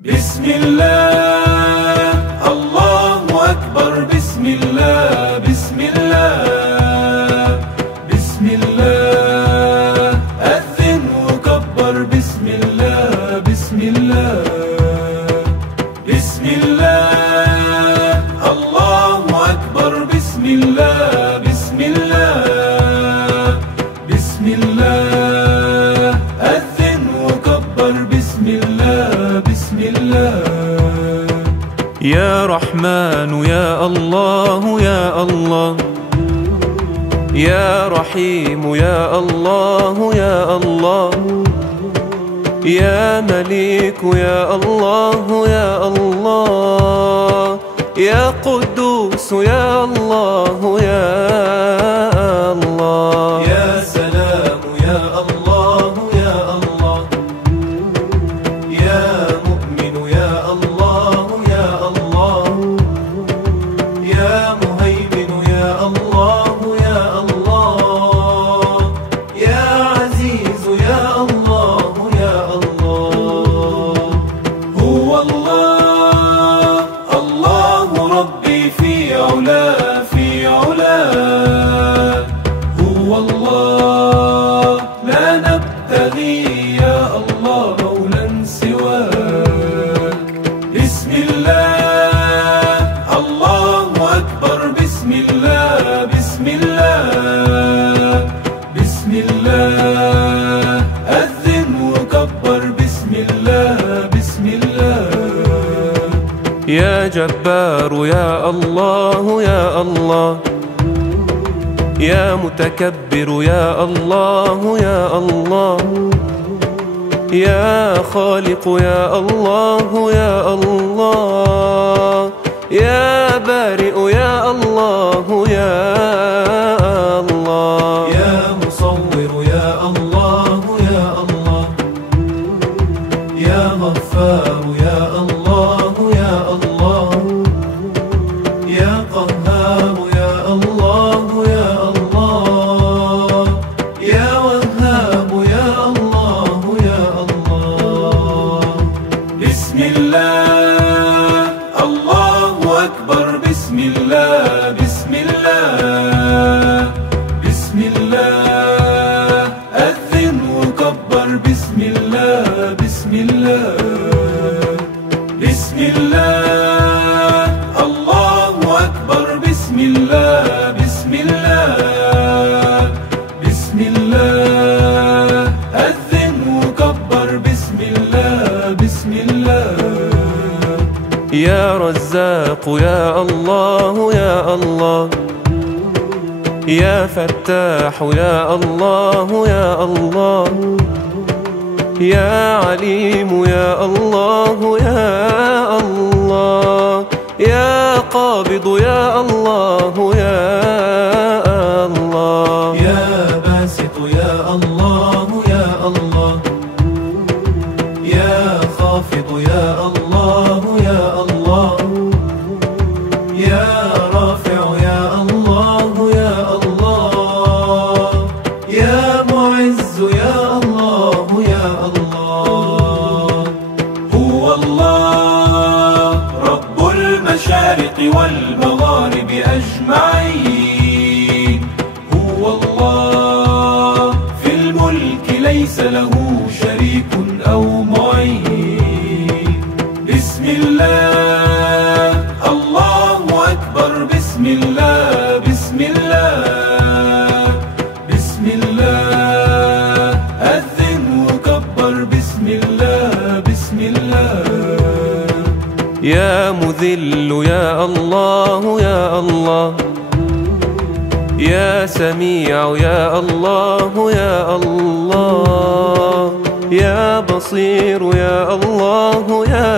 بسم الله الله أكبر. بسم الله بسم الله بسم الله أذن وكبر. بسم الله بسم الله بسم الله الله أكبر. بسم الله بسم الله بسم الله أذن وكبر. بسم الله بسم الله. يا رحمن يا الله يا الله، يا رحيم يا الله يا الله، يا مليك يا الله يا الله، يا قدوس يا الله يا الله، يا سلام يا الله يا الله، يا مؤمن يا الله يا الله، يا مهيمن يا الله يا الله، يا عزيز يا الله يا الله. هو الله الله ربي في علاه في علاه، هو الله لا نبتغي يا الله مولا سواك. بسم الله الله أكبر. بسم الله بسم الله بسم الله أذن وكبر. بسم الله بسم الله. يا جبار يا الله يا الله، يا متكبر يا الله يا الله، يا خالق يا الله يا الله، يا بارئ يا الله يا الله، يا مصور يا الله يا الله، يا غفار يا الله يا الله، يا قهار يا الله يا الله، يا وهاب يا الله يا الله. بسم الله الله أكبر. بسم الله بسم الله بسم الله أذن وكبر. بسم الله بسم الله بسم الله الله أكبر. بسم الله بسم الله بسم الله أذن وكبر. بسم الله بسم الله. يا رزاق يا الله يا الله، يا فتاح يا الله يا الله، يا عليم يا الله يا الله، يا قابض يا الله يا الله، يا باسط يا الله يا الله، يا خافض يا الله يا الله، يا رافع يا الله يا الله، يا معز يا الله يا الله. هو الله رب المشارق والمغارب أجمعين، هو الله في الملك ليس له شريك أو معين. بسم الله الله أكبر. بسم الله بسم الله بسم الله أذن وكبر. بسم الله بسم الله. يا مذل يا الله يا الله، يا سميع يا الله يا الله، يا بصير يا الله يا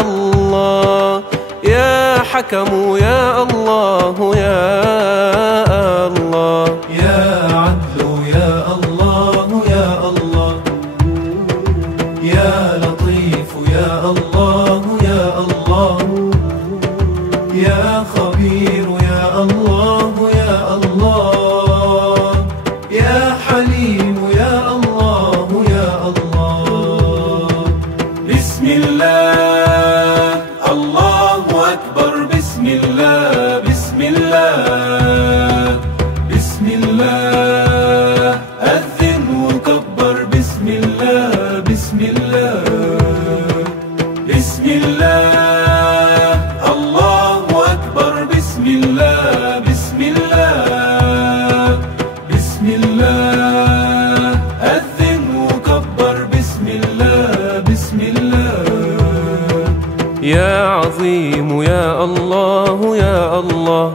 الله، يا حكم يا الله يا الله، يا عدل يا الله يا الله، يا لطيف يا الله يا الله، يا خبير يا الله يا الله، يا حليم يا الله يا الله. بسم الله الله أكبر بسم الله بسم الله بسم الله أذن وكبر بسم الله بسم الله بسم الله الله أكبر بسم الله بسم الله بسم الله أذن وكبر بسم الله بسم الله يا عظيم يا الله يا الله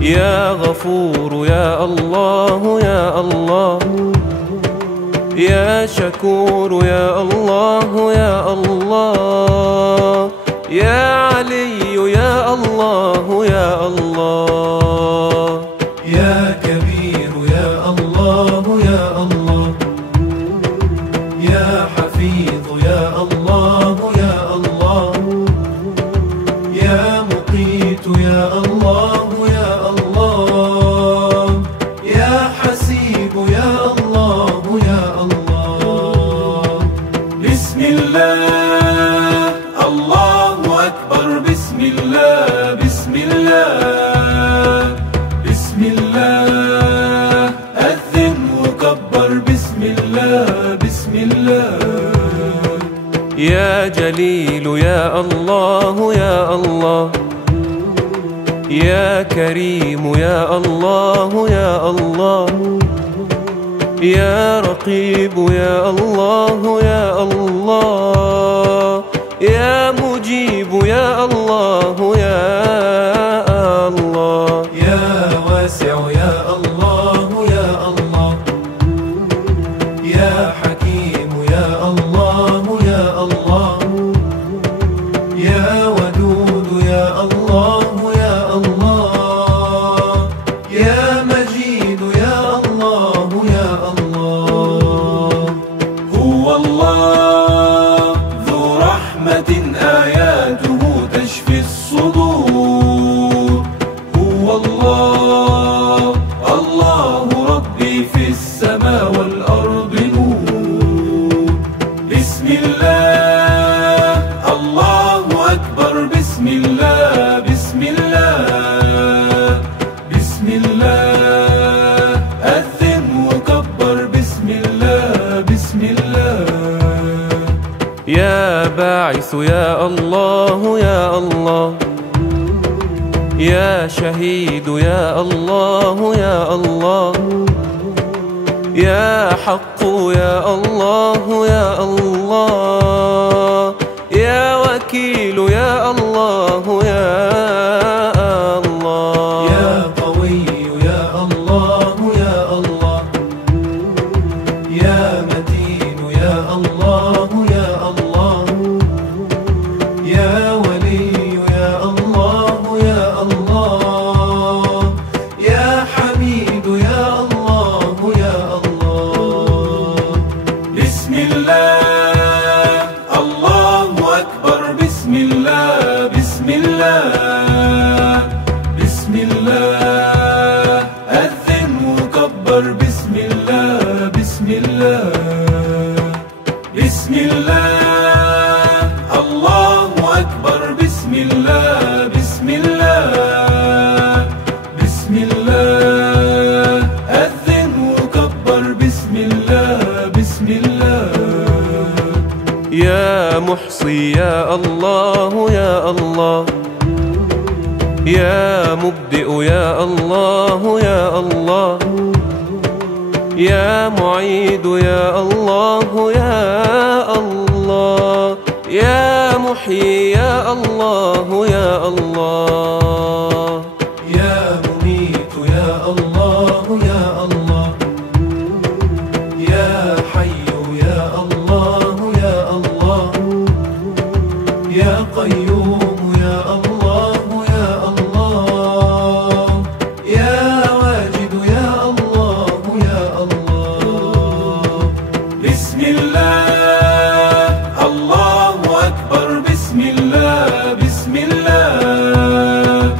يا غفور يا الله يا الله يا شكور يا الله يا الله يا علي يا الله يا الله يا كبير يا الله يا الله يا حفيظ يا الله يا الله يا مقيت يا الله يا الله يا حسيب يا الله يا الله بسم الله الله أكبر بسم الله بسم الله بسم الله أذن وكبر بسم الله بسم الله يا جليل يا الله يا الله يا كريم يا الله يا الله يا رقيب يا الله يا الله يا مجيب يا الله يا الله يا واسع يا الله يا الله يا حكيم يا الله يا الله يا ودود يا الله يا الله يا مجيد يا الله يا الله هو الله ذو رحمة آياته تشفي الصدور هو الله الله ربي في السماء والأرض نور بسم الله الله أكبر بسم الله بسم الله بسم الله أذن وكبر بسم الله بسم الله يا باعث يا الله يا الله يا شهيد يا الله يا الله يا حق يا الله يا الله يا وكيل يا الله يا الله يا قوي يا الله يا الله يا متين يا الله يا الله يا ولي يا الله يا الله يا حميد يا الله يا الله بسم الله الله أكبر بسم الله بسم الله بسم الله أذن وكبر بسم الله بسم الله بسم الله الله أكبر بسم الله بسم الله بسم الله أذن وكبر بسم الله بسم الله يا محصي يا الله يا الله يا مبدئ يا الله يا الله يا معيد يا الله يا الله يا محيي يا الله يا الله يا مميت يا الله يا الله يا حي يا الله يا الله يا قيوم يا الله يا الله يا واجد يا الله يا الله بسم الله الله أكبر بسم الله بسم الله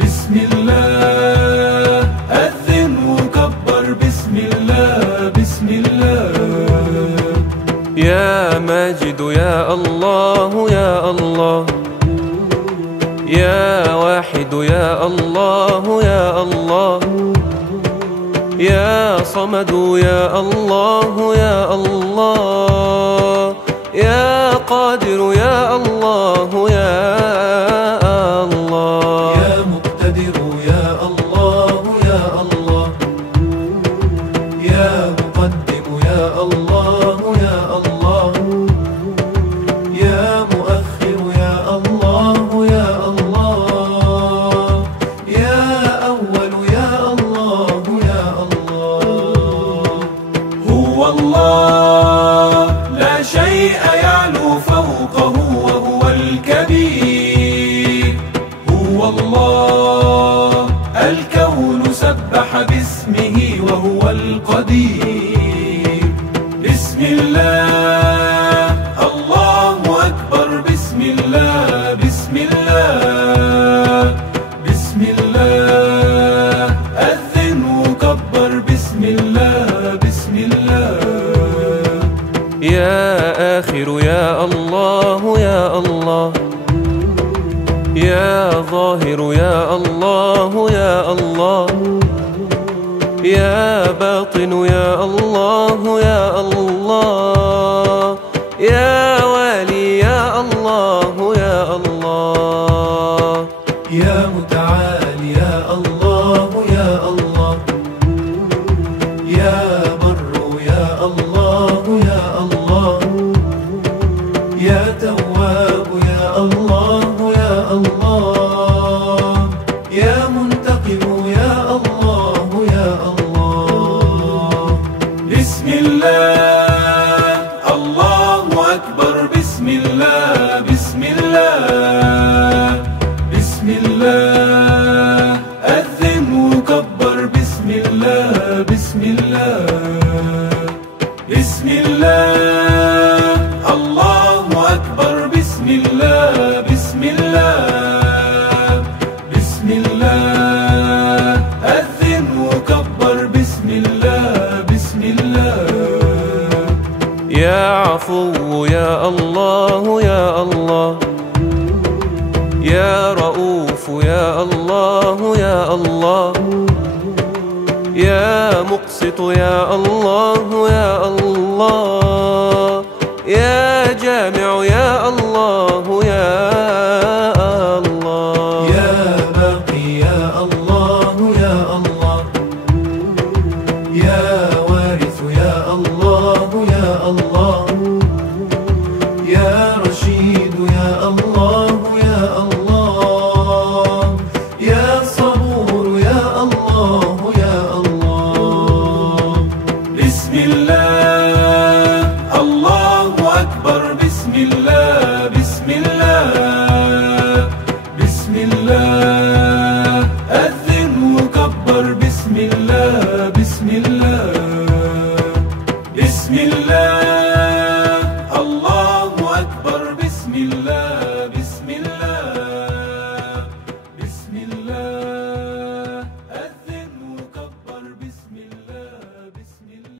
بسم الله أذن وكبر بسم الله بسم الله يا ماجد يا الله صمد يا الله يا الله، يا قادر يا الله يا الله، يا مقتدر يا الله يا الله، يا مقدم يا الله يا الله، يا مؤخر يا الله يا الله، يا أول يا الله يا الله. هو الله لا شيء يعلو فوقه وهو الكبير، هو الله الكون سبح باسمه وهو القدير. بسم الله الله أكبر، بسم الله بسم الله بسم الله، أذن وكبر بسم الله بسم الله. يا آخر يا الله يا الله، يا ظاهر يا الله يا الله، يا باطن يا الله يا الله، يا والي يا الله يا الله، يا متعالي يا الله يا الله، يا بر يا الله يا الله، يا تواب يا الله يا الله، يا منتقم يا الله يا الله. بسم الله الله أكبر، بسم الله بسم الله بسم الله، أذن وكبر بسم الله بسم الله بسم الله الله أكبر، بسم الله بسم الله بسم الله، أذن وكبر بسم الله بسم الله. يا عفو يا الله يا الله، يا رؤوف يا الله يا الله، يا مقسط يا الله يا الله، يا جامع يا الله يا الله، يا باقي يا الله يا الله، يا وارث يا الله يا الله، يا رشيد يا الله يا الله، يا صبور يا الله يا الله. بسم الله الله أكبر، بسم الله بسم الله بسم الله، أذن وكبر بسم الله بسم الله بسم الله الله أكبر، بسم الله